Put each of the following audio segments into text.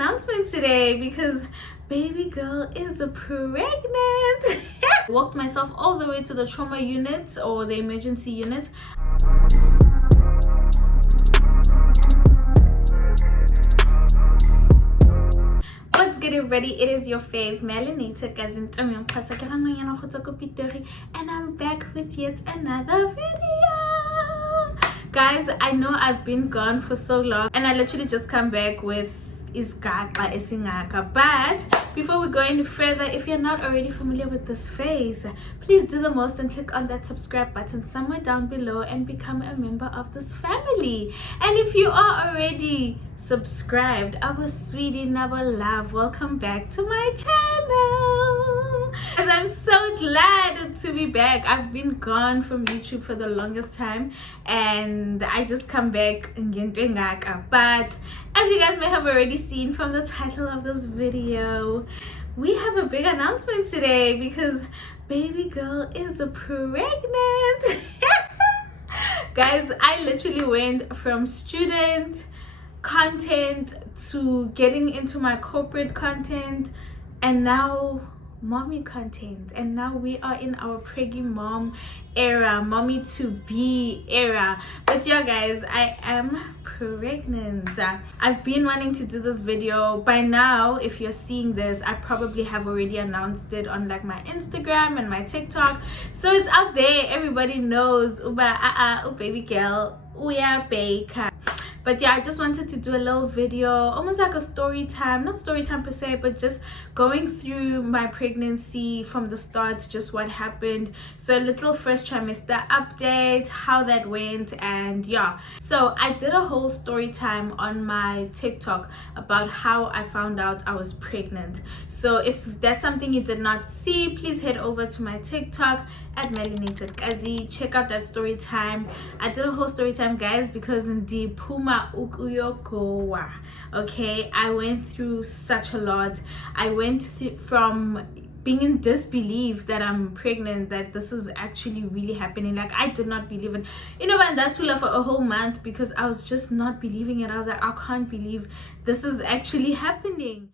announcement today because baby girl is pregnant. Walked myself all the way to the trauma unit or the emergency unit. Let's get it ready. It is your fave melanated cousin and I'm back with yet another video. Guys, I know I've been gone for so long and I literally just come back with but before we go any further, if you're not already familiar with this face, please do the most and click on that subscribe button somewhere down below and become a member of this family. And if you are already subscribed, our sweetie, our love, welcome back to my channel. As I'm so glad to be back. I've been gone from YouTube for the longest time and I just come back but as you guys may have already seen from the title of this video, we have a big announcement today because baby girl is pregnant. Guys, I literally went from student content to getting into my corporate content and now mommy content, and now we are in our preggy mom era, mommy to be era. But yeah guys, I am pregnant. I've been wanting to do this video. By now, if you're seeing this, I probably have already announced it on like my Instagram and my TikTok, so it's out there. Everybody knows baby girl, we are baker. But yeah, I just wanted to do a little video, almost like a story time, not story time per se, but just going through my pregnancy from the start, just what happened. So a little first trimester update, how that went, and yeah. So I did a whole story time on my TikTok about how I found out I was pregnant. So if that's something you did not see, please head over to my TikTok at Melanated Kazi. Check out that story time. I did a whole story time, guys, because in the Puma Ukuyokowa, okay, I went through such a lot. I went from being in disbelief that I'm pregnant, that this is actually really happening. Like, I did not believe it, you know, and that's for a whole month because I was just not believing it. I was like, I can't believe this is actually happening.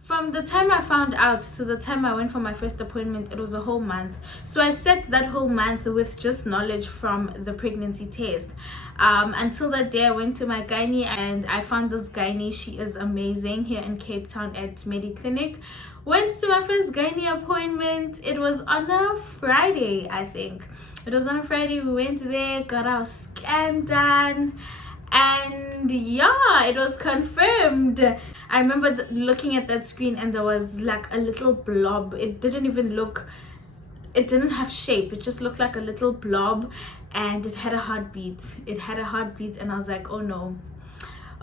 From the time I found out to the time I went for my first appointment, it was a whole month. So I set that whole month with just knowledge from the pregnancy test. Until that day I went to my gynae and I found this gynae. She is amazing here in Cape Town at Mediclinic. Went to my first gynae appointment. It was on a Friday, I think. It was on a Friday. We went there, got our scan done. And yeah, it was confirmed. I remember looking at that screen and there was like a little blob. It didn't even look, it didn't have shape. It just looked like a little blob and it had a heartbeat. It had a heartbeat and I was like, oh no,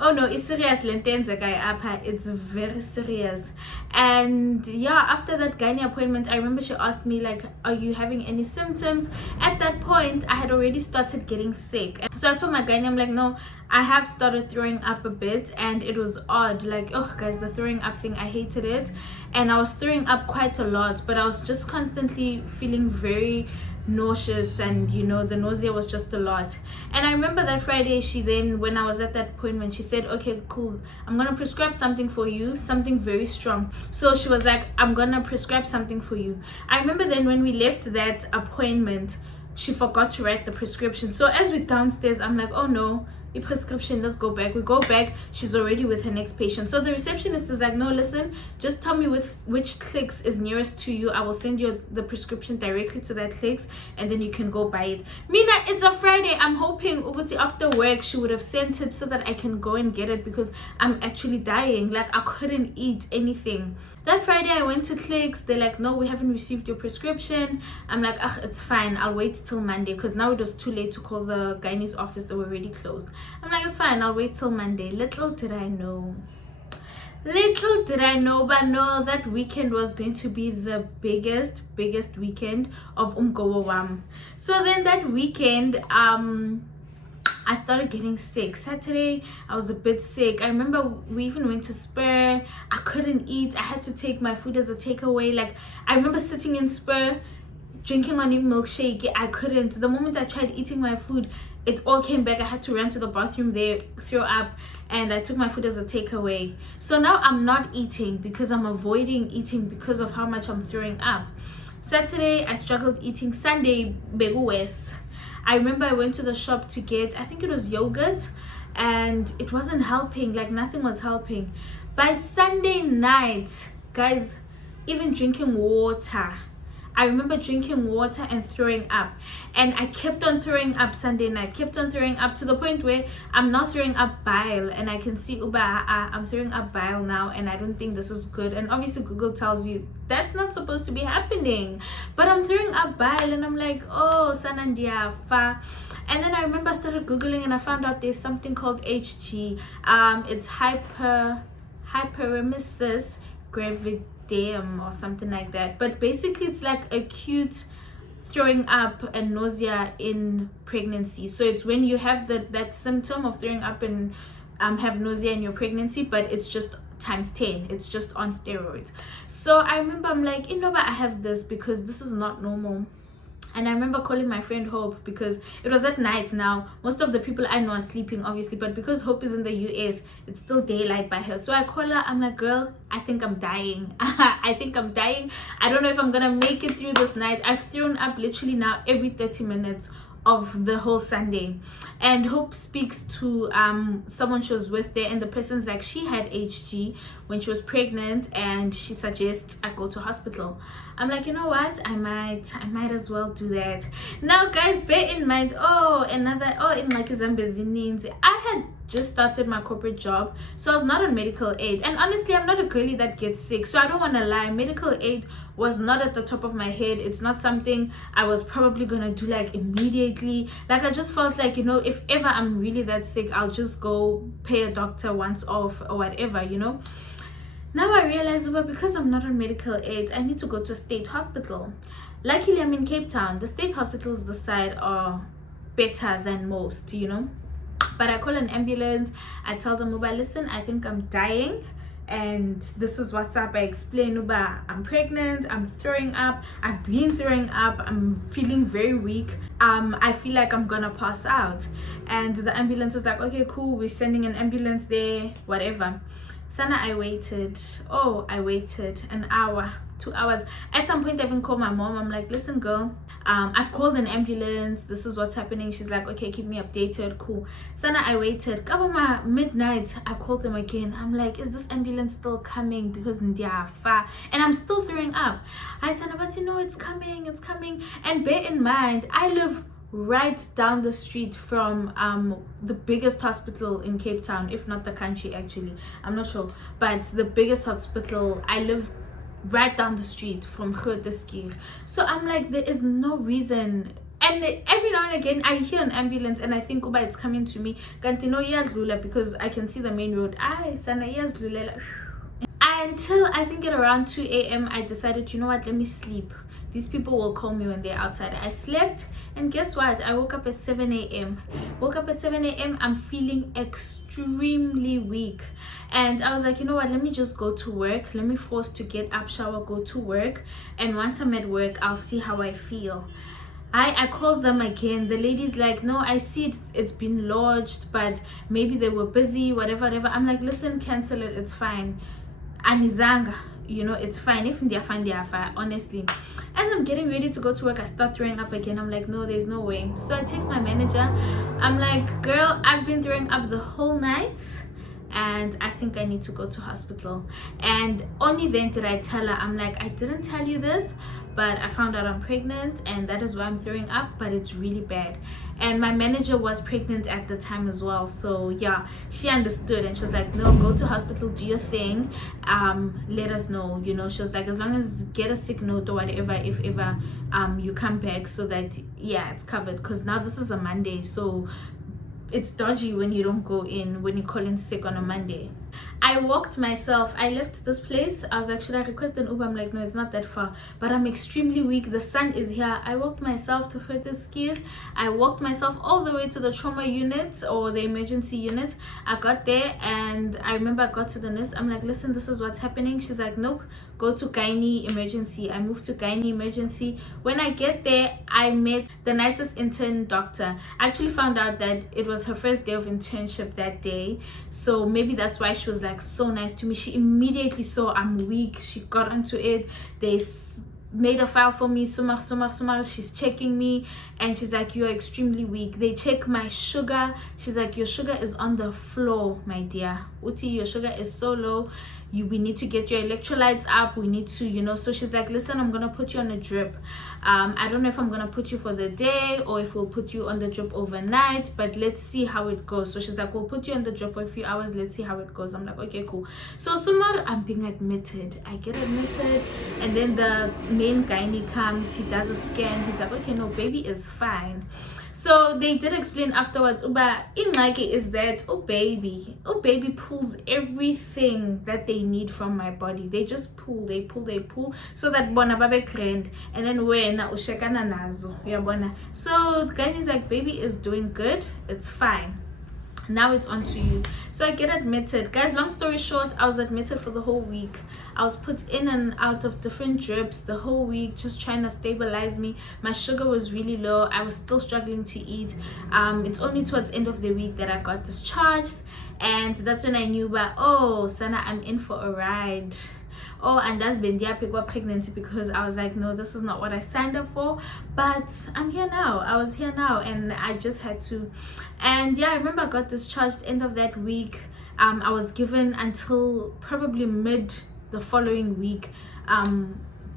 it's serious. It's very serious. And yeah, after that gynae appointment, I remember she asked me like, are you having any symptoms? At that point I had already started getting sick, so I told my gynae, I'm like, no, I have started throwing up a bit. And it was odd, like, oh guys, the throwing up thing, I hated it. And I was throwing up quite a lot, but I was just constantly feeling very nauseous, and you know, the nausea was just a lot. And I remember that Friday, she then, when I was at that appointment, she said, okay, cool, I'm gonna prescribe something for you, something very strong. So she was like, I'm gonna prescribe something for you. I remember then when we left that appointment, she forgot to write the prescription. So as we're downstairs, I'm like, oh no, the prescription, let's go back. We go back, she's already with her next patient. So the receptionist is like, no, listen, just tell me which clicks is nearest to you. I will send you the prescription directly to that clicks and then you can go buy it. Mina, it's a Friday. I'm hoping Uguti after work she would have sent it so that I can go and get it because I'm actually dying. Like, I couldn't eat anything. That Friday I went to clicks. They're like, no, we haven't received your prescription. I'm like, it's fine, I'll wait till Monday, because now it was too late to call the gynae's office. They were already closed. I'm like, it's fine, I'll wait till Monday. Little did I know, but no, that weekend was going to be the biggest weekend of Umgowawam. So then that weekend, I started getting sick. Saturday, I was a bit sick. I remember we even went to Spur. I couldn't eat. I had to take my food as a takeaway. Like, I remember sitting in Spur drinking on a milkshake, I couldn't. The moment I tried eating my food, it all came back. I had to run to the bathroom there, throw up, and I took my food as a takeaway. So now I'm not eating because I'm avoiding eating because of how much I'm throwing up. Saturday, I struggled eating. Sunday, begues. I remember I went to the shop to get, I think it was yogurt, and it wasn't helping. Like, nothing was helping. By Sunday night, guys, even drinking water, I remember drinking water and throwing up, and I kept on throwing up Sunday night, kept on throwing up to the point where I'm not throwing up bile, and I can see I'm throwing up bile now, and I don't think this is good. And obviously Google tells you that's not supposed to be happening, but I'm throwing up bile, and I'm like, oh, sanandia fa. And then I remember I started Googling, and I found out there's something called HG. It's hyperemesis gravidarum or something like that, but basically it's like acute throwing up and nausea in pregnancy. So it's when you have that symptom of throwing up and have nausea in your pregnancy, but it's just times 10. It's just on steroids. So I remember I'm like, you know what, I have this because this is not normal. And I remember calling my friend Hope because it was at night now. Most of the people I know are sleeping, obviously, but because Hope is in the US, it's still daylight by her. So I call her, I'm like, girl, I think I'm dying. I think I'm dying. I don't know if I'm gonna make it through this night. I've thrown up literally now every 30 minutes of the whole Sunday. And Hope speaks to someone she was with there, and the person's like, she had HG when she was pregnant, and she suggests I go to hospital. I'm like, you know what, I might as well do that. Now guys, bear in mind, in like Zambezi, I had just started my corporate job, so I was not on medical aid. And honestly, I'm not a girly that gets sick, so I don't want to lie. Medical aid was not at the top of my head. It's not something I was probably gonna do like immediately. Like, I just felt like, you know, if ever I'm really that sick, I'll just go pay a doctor once off or whatever, you know. Now I realize, well, because I'm not on medical aid, I need to go to a state hospital. Luckily, I'm in Cape Town. The state hospitals this side are better than most, you know. But I call an ambulance. I tell them, Uba, listen, I think I'm dying, and this is what's up. I explain, Uba, I'm pregnant, I'm throwing up, I've been throwing up, I'm feeling very weak, I feel like I'm gonna pass out. And the ambulance is like, okay, cool, we're sending an ambulance there, whatever. Sana, I waited an hour, 2 hours. At some point I even called my mom. I'm like, listen girl, I've called an ambulance, this is what's happening. She's like, okay, keep me updated. Cool. Sana, I waited. Kabama midnight, I called them again. I'm like, is this ambulance still coming? Because ndia far, and I'm still throwing up. I said, but you know, it's coming. And bear in mind, I live right down the street from the biggest hospital in Cape Town, if not the country, actually, I'm not sure, but the biggest hospital. I live right down the street from Grooteskir. So I'm like, there is no reason. And every now and again I hear an ambulance and I think, it's coming to me, because I can see the main road. Until I think at around 2 a.m. I decided, you know what, let me sleep. These people will call me when they're outside. I slept, and guess what? I woke up at 7 a.m. I'm feeling extremely weak. And I was like, you know what? Let me just go to work. Let me force to get up, shower, go to work. And once I'm at work, I'll see how I feel. I called them again. The lady's like, no, I see it's been lodged, but maybe they were busy, whatever. I'm like, listen, cancel it. It's fine. Anizanga. You know, it's fine. If they're fine, they are fine, honestly. As I'm getting ready to go to work, I start throwing up again. I'm like, no, there's no way. So I text my manager. I'm like, girl, I've been throwing up the whole night, and I think I need to go to hospital. And only then did I tell her, I'm like, I didn't tell you this, but I found out I'm pregnant, and that is why I'm throwing up, but it's really bad. And my manager was pregnant at the time as well, so yeah, she understood, and she was like, no, go to hospital, do your thing, let us know, you know. She was like, as long as get a sick note or whatever if ever you come back, so that, yeah, it's covered, because now this is a Monday, so it's dodgy when you don't go in, when you call in sick on a Monday. I walked myself. I left this place. I was like, should I request an Uber? I'm like, no, it's not that far. But I'm extremely weak. The sun is here. I walked myself to Grooteskier. I walked myself all the way to the trauma unit or the emergency unit. I got there and I remember I got to the nurse. I'm like, listen, this is what's happening. She's like, nope, go to gynae emergency. I moved to gynae emergency. When I get there, I met the nicest intern doctor. I actually found out that it was her first day of internship that day. So maybe that's why she was like so nice to me. She immediately saw I'm weak. She got onto it. They made a file for me. Sumar. She's checking me and she's like, you're extremely weak. They check my sugar. She's like, your sugar is on the floor, my dear. Uti, your sugar is so low. We need to get your electrolytes up. We need to, so she's like, listen, I'm gonna put you on a drip. I don't know if I'm gonna put you for the day or if we'll put you on the drip overnight, but let's see how it goes. So she's like, we'll put you on the drip for a few hours, let's see how it goes. I'm like, okay, cool. So Sumar, I'm being admitted. I get admitted and then the main gynae comes, he does a scan. He's like, okay, no, baby is fine. So they did explain afterwards, Uba ingxaki is that baby pulls everything that they need from my body. They just pull, they pull so that bona babe grand and then wena ushekana nazo yabona. So the guy is like, baby is doing good, it's fine. Now it's on to you. So I get admitted, guys. Long story short, I was admitted for the whole week. I was put in and out of different drips the whole week, just trying to stabilize me. My sugar was really low. I was still struggling to eat. It's only towards the end of the week that I got discharged, and that's when I knew that, oh Sana, I'm in for a ride. Oh, and that's been pick pregnancy, because I was like, no, this is not what I signed up for, but I'm here now. I was here now and I just had to. And yeah, I remember I got discharged end of that week. I was given until probably mid the following week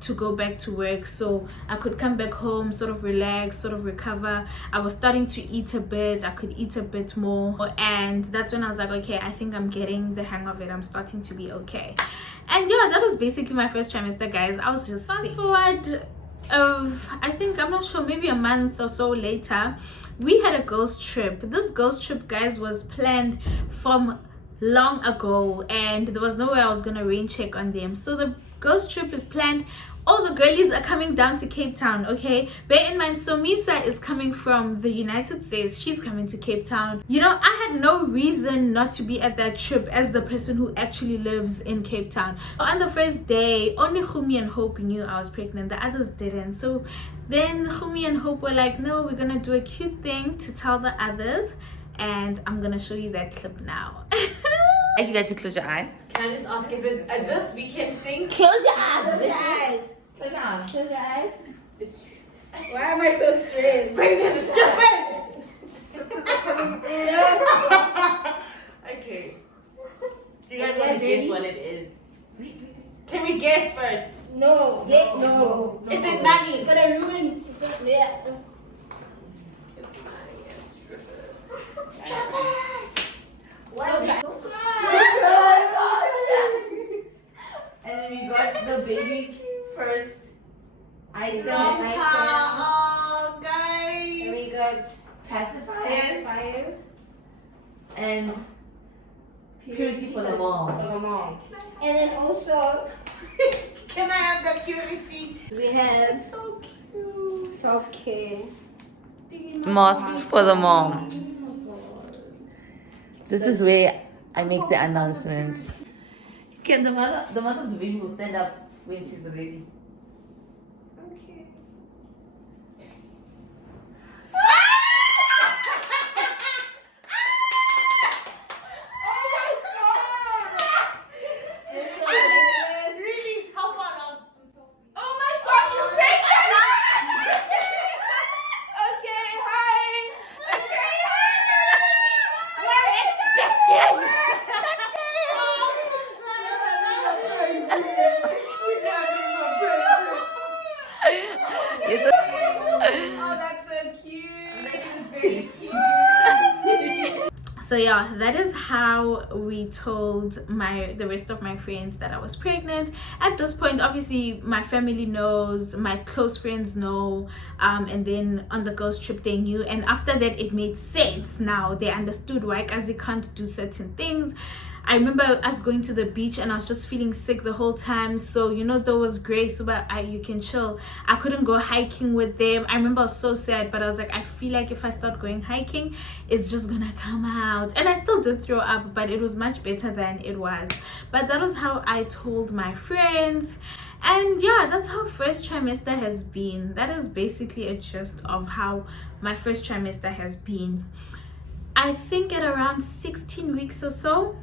to go back to work, so I could come back home, sort of relax, sort of recover. I was starting to eat a bit. I could eat a bit more, and that's when I was like, okay, I think I'm getting the hang of it. I'm starting to be okay. And yeah, that was basically my first trimester, guys. I was just fast forward of, I think, I'm not sure, maybe a month or so later, we had a girls trip. This girls trip, guys, was planned from long ago, and there was no way I was gonna rain check on them. So the girls trip is planned. All the girlies are coming down to Cape Town, okay? Bear in mind, Somisa is coming from the United States. She's coming to Cape Town. I had no reason not to be at that trip as the person who actually lives in Cape Town. On the first day, only Khumi and Hope knew I was pregnant. The others didn't. So then Khumi and Hope were like, no, we're gonna do a cute thing to tell the others. And I'm gonna show you that clip now. You guys to close your eyes. Can I just ask, is it a this weekend thing? Close your eyes. Close your eyes. Close your eyes. Close your eyes. Why am I so stressed? Bring them strippers! Okay. Do you guys want to guess what it is? Can we guess first? No. No. Is it money? It's gonna ruin. Yeah. What is that? And then we got the baby's first item. Oh, And guys. we got Pacifiers. pacifiers. And purity for the mom. For the mom. And then also Can I have the purity? we have So cute. self-care. Masks for the mom. This is where I make the announcement. Can the mother of the baby will stand up when she's ready. Okay. Really? How far? Oh my god, you're pregnant! Okay, hi! Okay, Oh, that's so cute. This is very cute. So yeah, that is how we told the rest of my friends that I was pregnant. At this point, obviously my family knows, my close friends know, and then on the girls trip they knew, and after that it made sense. Now they understood why Kazi can't do certain things. I remember us going to the beach and I was just feeling sick the whole time. So you know, there was grace, but you can chill. I couldn't go hiking with them. I remember I was so sad, but I was like, I feel like if I start going hiking, it's just gonna come out. And I still did throw up, but it was much better than it was. But that was how I told my friends. And yeah, that's how first trimester has been. That is basically a gist of how my first trimester has been. I think at around 16 weeks or so,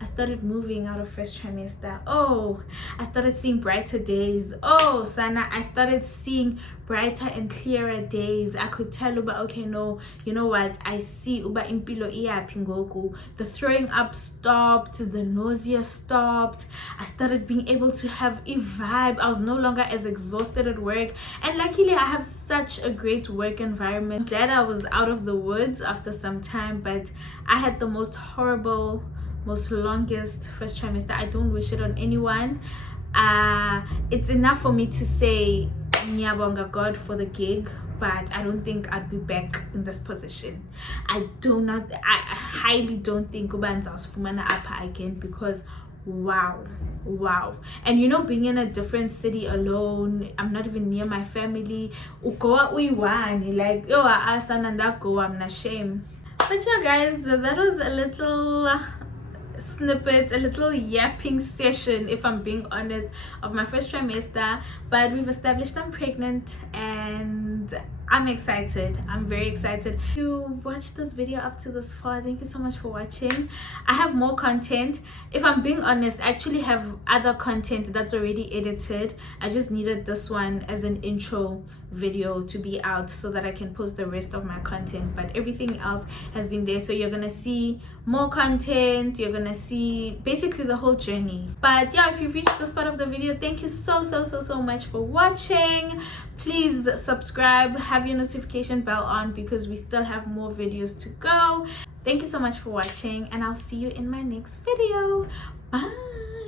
I started moving out of first trimester. Oh, I started seeing brighter days. Oh, Sana, I started seeing brighter and clearer days. I could tell Uba, okay, no, you know what? I see Uba impilo iya pingoku. The throwing up stopped, the nausea stopped. I started being able to have a vibe. I was no longer as exhausted at work. And luckily, I have such a great work environment. Glad I was out of the woods after some time, but I had the most horrible, most longest first trimester. I don't wish it on anyone. It's enough for me to say Nyabonga God for the gig, but I don't think I'd be back in this position. I highly don't think Ubanza was Fumana Apa again, because wow. And you know, being in a different city alone, I'm not even near my family. Ukoa uiwani, like yo asanandako, I'm not shame. But yeah guys, that was a little snippet, a little yapping session, if I'm being honest, of my first trimester. But we've established I'm pregnant and I'm excited. I'm very excited. If you watched this video up to this far, thank you so much for watching. I have more content. If I'm being honest, I actually have other content that's already edited. I just needed this one as an intro video to be out so that I can post the rest of my content, but everything else has been there. So you're gonna see more content, you're gonna see basically the whole journey. But yeah, if you've reached this part of the video, thank you so much for watching. Please subscribe, have your notification bell on, because we still have more videos to go. Thank you so much for watching, and I'll see you in my next video. Bye.